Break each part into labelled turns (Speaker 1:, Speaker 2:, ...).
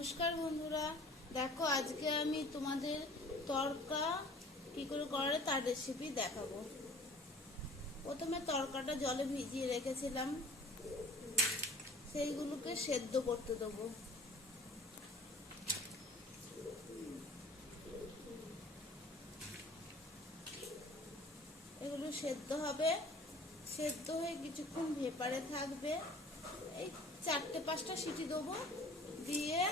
Speaker 1: নমস্কার বন্ধুরা। দেখো, আজকে আমি তোমাদের তরকা কি করে করে তার রেসিপি দেখাবো। প্রথমে তরকাটা জলে ভিজিয়ে রেখেছিলাম। সেইগুলোকে সেদ্ধ করতে দেবো। এগুলো সেদ্ধ হবে। সেদ্ধ হয়ে কিছুক্ষণ ভেপারে থাকবে। এই চারটে পাঁচটা সিটি দেবো। দিয়ে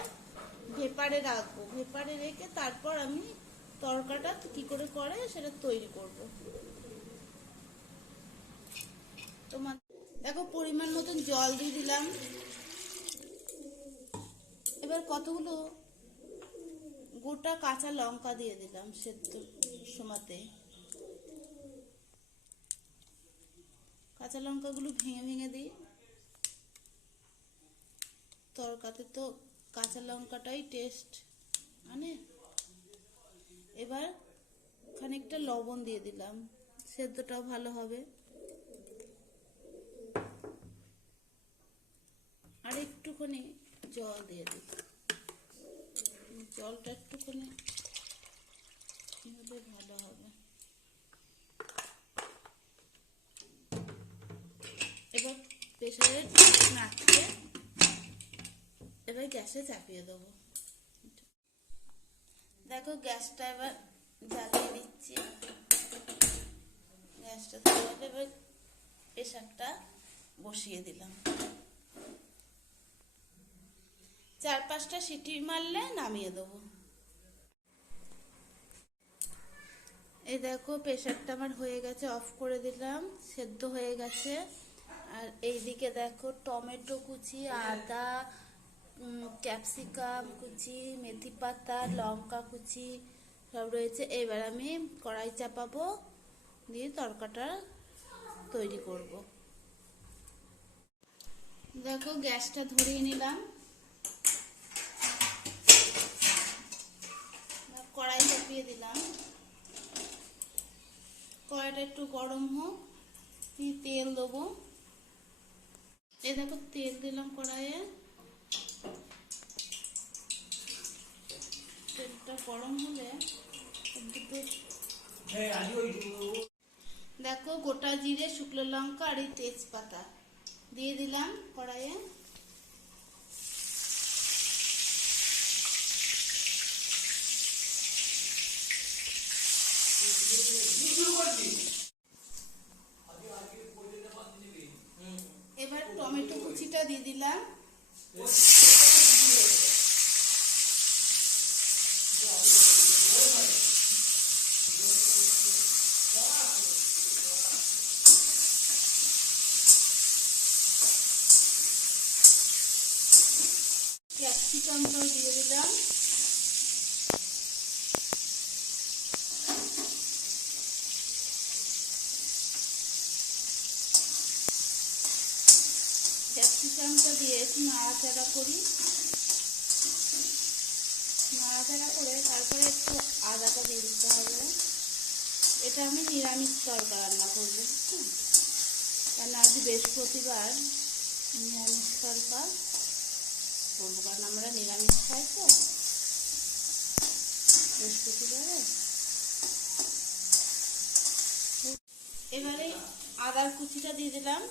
Speaker 1: ভেপারে রাখব। ভেপারে রেখে তারপর আমি তরকাটা কি করে করে সেটা তৈরি করব। তোমার দেখো পরিমাণ মতন জল দিয়ে দিলাম। এবার কতগুলো গোটা কাঁচা লঙ্কা দিয়ে দিলাম সেদ্ধ সময়তে। কাঁচা লঙ্কাগুলো ভেঙে ভেঙে দিই। তরকাতে তো কাঁচা লঙ্কাটাই টেস্ট মানে? এবার খানিকটা লবণ দিয়ে দিলাম, সেদ্ধটাও ভালো হবে। আর একটুখানি জল দিয়ে দিই জলটা একটুখানি হলে ভালো হবে। এবার প্রেশারে নাচকে এবার গ্যাসে চাপিয়ে দেবো। দেখো গ্যাসটা এবার জ্বালিয়ে দিচ্ছি। গ্যাসটা ধরে এবার প্রেশারটা বসিয়ে দিলাম। চার পাঁচটা সিটি মারলে নামিয়ে দেবো। এই দেখো প্রেশারটা আমার হয়ে গেছে, অফ করে দিলাম, সেদ্ধ হয়ে গেছে। আর এইদিকে দেখো টমেটো কুচি, আদা ক্যাপসিকাম কুচি, মেথি পাতা, লঙ্কা কুচি, সব রয়েছে। এবার আমি কড়াই চাপাবো, দিয়ে তরকাটা তৈরি করব। দেখো, গ্যাসটা ধরিয়ে নিলাম। কড়াই চাপিয়ে দিলাম। কড়াইটা একটু গরম হোক তেল দেবো। এ দেখো, তেল দিলাম কড়াইয়ে। গরম হলে দেখো গোটা জিরে শুকনো লঙ্কা আর এই তেজপাতা। দিয়ে দিলাম কড়াইয়ে। এবার টমেটো কুচিটা দিয়ে দিলাম। ক্যাপসিকামটাও দিয়ে দিলাম ক্যাপসিকামটা দিয়ে একটু নাড়াচাড়া করি নাড়াচাড়া করে তারপরে একটু আদাটা দিয়ে দিতে হবে। এটা আমি নিরামিষ তরকা রান্না করব কারণ আজ বৃহস্পতিবার নিরামিষ তরকা করব, কারণ আমরা নিরামিষ খাই তো। বৃহস্পতিবারে। এবারে আদার কুচিটা দিয়ে দিলাম।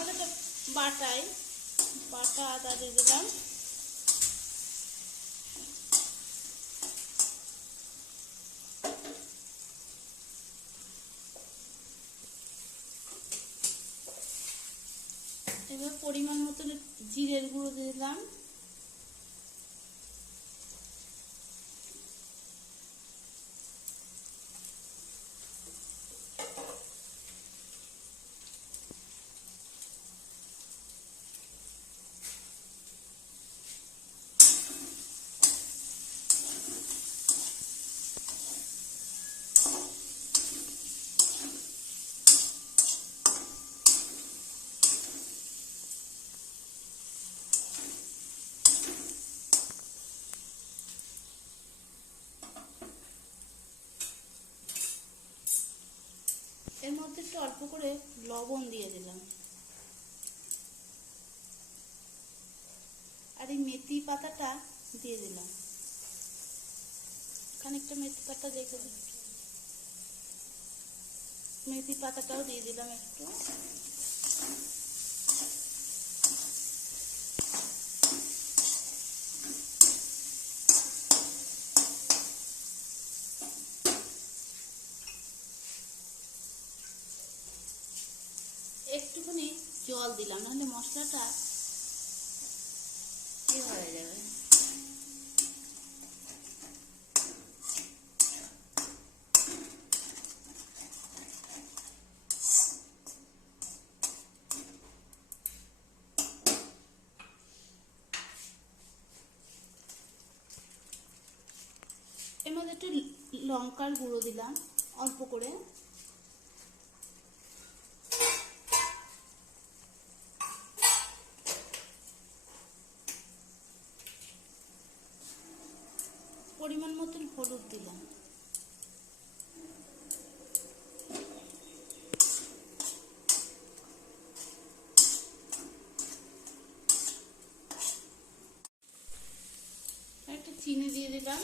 Speaker 1: আদাটা বাটাই বাটা আদা দিয়ে দিলাম। এবার পরিমাণ মতন জিরের গুঁড়ো দিলাম। এর মধ্যে একটু অল্প করে লবণ দিয়ে দিলাম। আর এই মেথি পাতাটা দিয়ে দিলাম। খানিকটা মেথি পাতা দেখে মেথি পাতাটাও দিয়ে দিলাম একটু। একটুখানি জল দিলাম নাহলে মশলাটা কি হয়ে যাবে? এর মধ্যে একটু লঙ্কার গুঁড়ো দিলাম অল্প করে। পরিমাণ মতন হলুদ দিলাম। একটা চিনি দিয়ে দিলাম।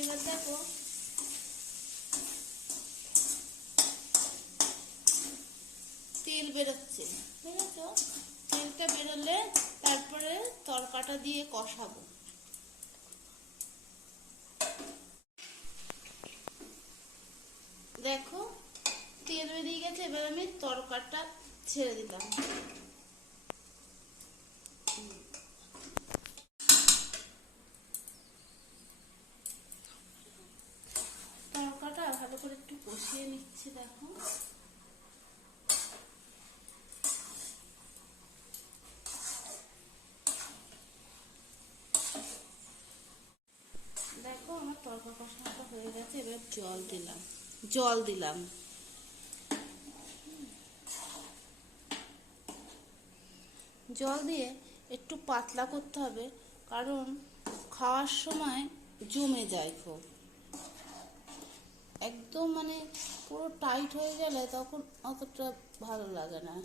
Speaker 1: এবার দেখো তেল বেরোচ্ছে। বুঝেছ তেলটা বেরোলে তারপরে তরকাটা দিয়ে কষাবো। দেখো, তেল বেরিয়ে গেছে, এবার আমি তরকাটা ছেড়ে দিলাম তরকাটা ভালো করে একটু কষিয়ে নিচ্ছি দেখো দেখো আমার কষানোটা হয়ে গেছে, এবার জল দিলাম। জল দিলাম। জল দিয়ে একটু পাতলা করতে হবে, কারণ খাওয়ার সময় জমে যায় খুব। একদম মানে পুরো টাইট হয়ে গেলে তখন অতটা ভালো লাগে না।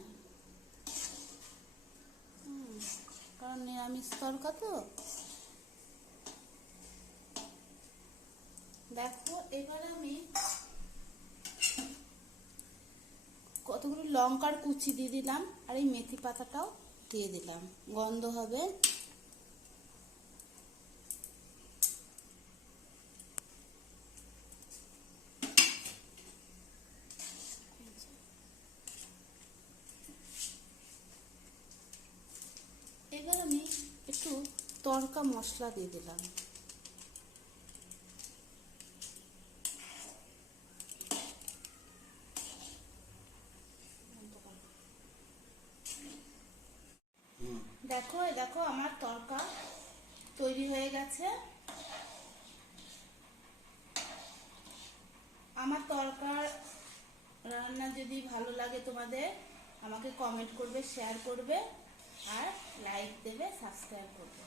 Speaker 1: কারণ নিরামিষ তরকা তো দেখো, এবার আমি কতগুলো লঙ্কার কুচি দিয়ে দিলাম আর এই মেথি পাতাটাও দিয়ে দিলাম। গন্ধ হবে। এবার আমি একটু তড়কা মশলা দিয়ে দিলাম। দেখো দেখো আমার তরকা তৈরি হয়ে গেছে। আমার তরকার রান্না যদি ভালো লাগে তোমাদের, আমাকে কমেন্ট করবে শেয়ার করবে, আর লাইক দেবে সাবস্ক্রাইব করবে।